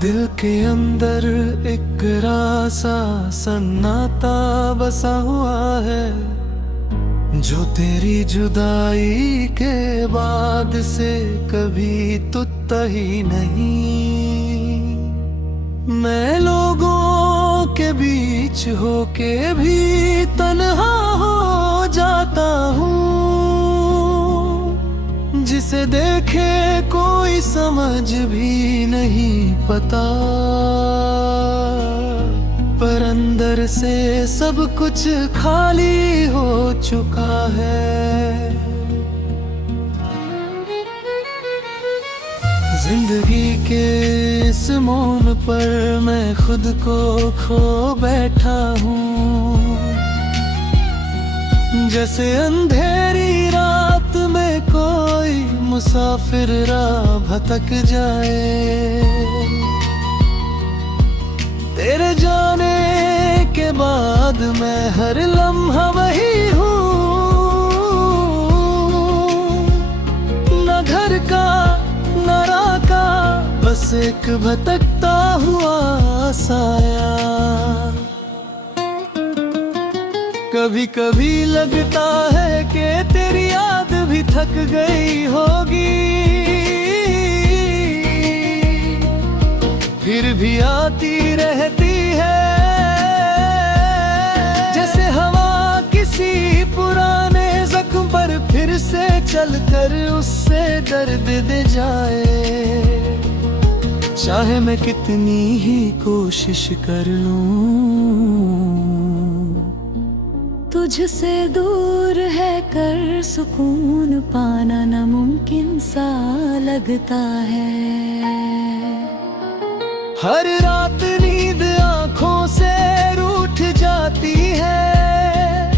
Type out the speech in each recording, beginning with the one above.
दिल के अंदर एक रासा सन्नाटा बसा हुआ है, जो तेरी जुदाई के बाद से कभी टूटा ही नहीं। मैं लोगों के बीच होके भी तन्हा हो जाता हूँ, जिसे देखे कोई समझ भी नहीं पता, पर अंदर से सब कुछ खाली हो चुका है। जिंदगी के इस मोड़ पर मैं खुद को खो बैठा हूँ, जैसे अंधेरी रात में कोई मुसाफिर राह भटक जाए। तेरे जाने के बाद मैं हर लम्हा वही हूँ, न घर का न राह का, बस एक भटकता हुआ साया। कभी कभी लगता है कि तेरी याद भी थक गई होगी, फिर भी आती रहती है, जैसे हवा किसी पुराने जख्म पर फिर से चलकर उससे दर्द दे जाए। चाहे मैं कितनी ही कोशिश कर लूं, तुझसे दूर है कर सुकून पाना नामुमकिन सा लगता है। हर रात नींद आँखों से रूठ जाती है,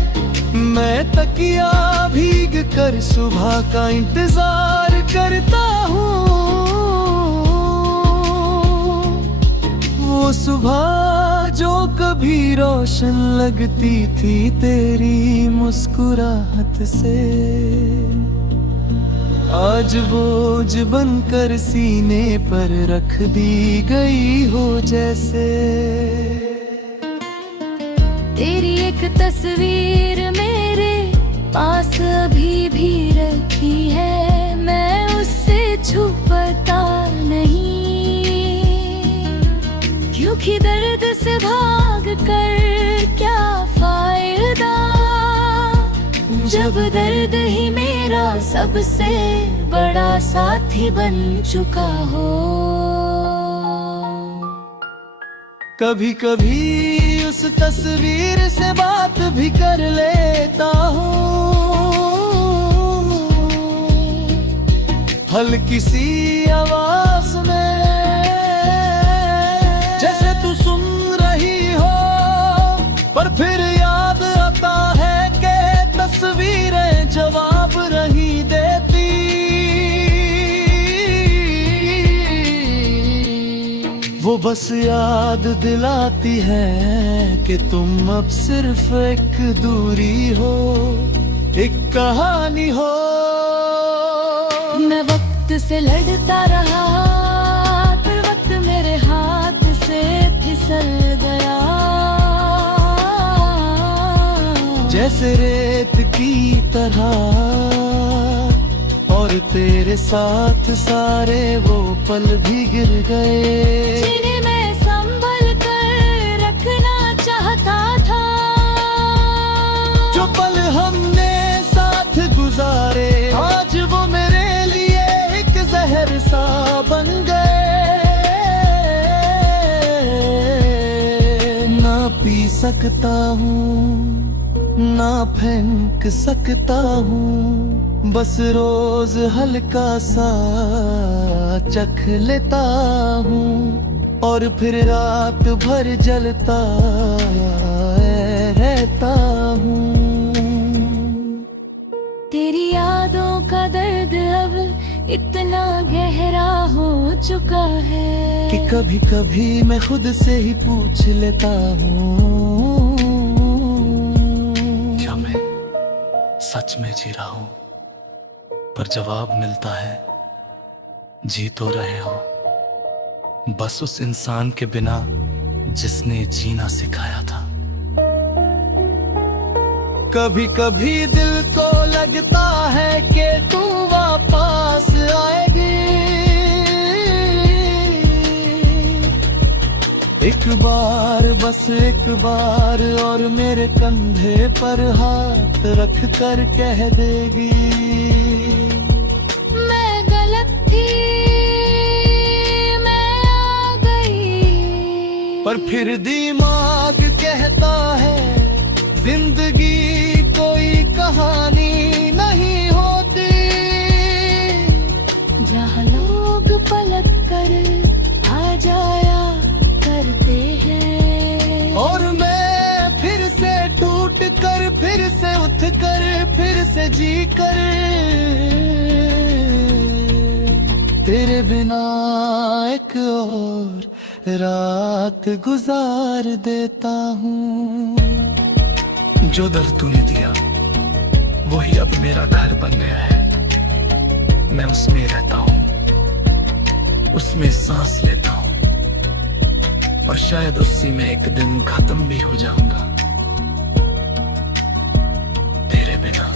मैं तकिया भीग कर सुबह का इंतजार करता हूँ। वो सुबह जो कभी रोशन लगती थी तेरी मुस्कुराहट से, आज बोझ बनकर सीने पर रख दी गई हो जैसे। तेरी एक तस्वीर मेरे पास अभी भी रखी है, मैं उससे छुपता नहीं, क्योंकि दर्द से भाग कर क्या फायदा, जब दर्द ही मेरा सबसे बड़ा साथी बन चुका हो। कभी कभी उस तस्वीर से बात भी कर लेता हूँ, हल्की सी आवाज में, जैसे तू सुन रही हो, पर फिर याद आता है कि तस्वीरें जवाब नहीं देती। वो बस याद दिलाती है कि तुम अब सिर्फ एक दूरी हो, एक कहानी हो। मैं वक्त से लड़ता रहा, फिर वक्त मेरे हाथ से फिसल गया, जैसे रेत की तरह, और तेरे साथ सारे वो पल भी गिर गए, जिन्हें मैं संभल कर रखना चाहता था। जो पल हमने साथ गुजारे, आज वो मेरे लिए एक जहर सा बन गए। ना पी सकता हूँ, ना फेंक सकता हूँ, बस रोज हल्का सा चख लेता हूँ, और फिर रात भर जलता रहता हूँ। तेरी यादों का दर्द अब इतना गहरा हो चुका है कि कभी कभी मैं खुद से ही पूछ लेता हूँ, क्या मैं सच में जी रहा हूँ? पर जवाब मिलता है, जी तो रहे हो, बस उस इंसान के बिना जिसने जीना सिखाया था। कभी कभी दिल को लगता है कि तू वापस आएगी, एक बार बस एक बार, और मेरे कंधे पर हाथ रख कर कह देगी, मैं गलत थी, मैं आ गई। पर फिर दिमाग कहता है जिंदगी कोई कहानी नहीं होती, जहाँ लोग पलट कर आ जाया करते हैं, और मैं फिर से टूट कर, फिर से उठ कर, फिर से जी कर तेरे बिना एक और रात गुजार देता हूँ। जो दर्द तूने दिया वही अब मेरा घर बन गया है, मैं उसमें रहता हूँ, उसमें सांस लेता हूँ, और शायद उसी में एक दिन खत्म भी हो जाऊंगा तेरे बिना।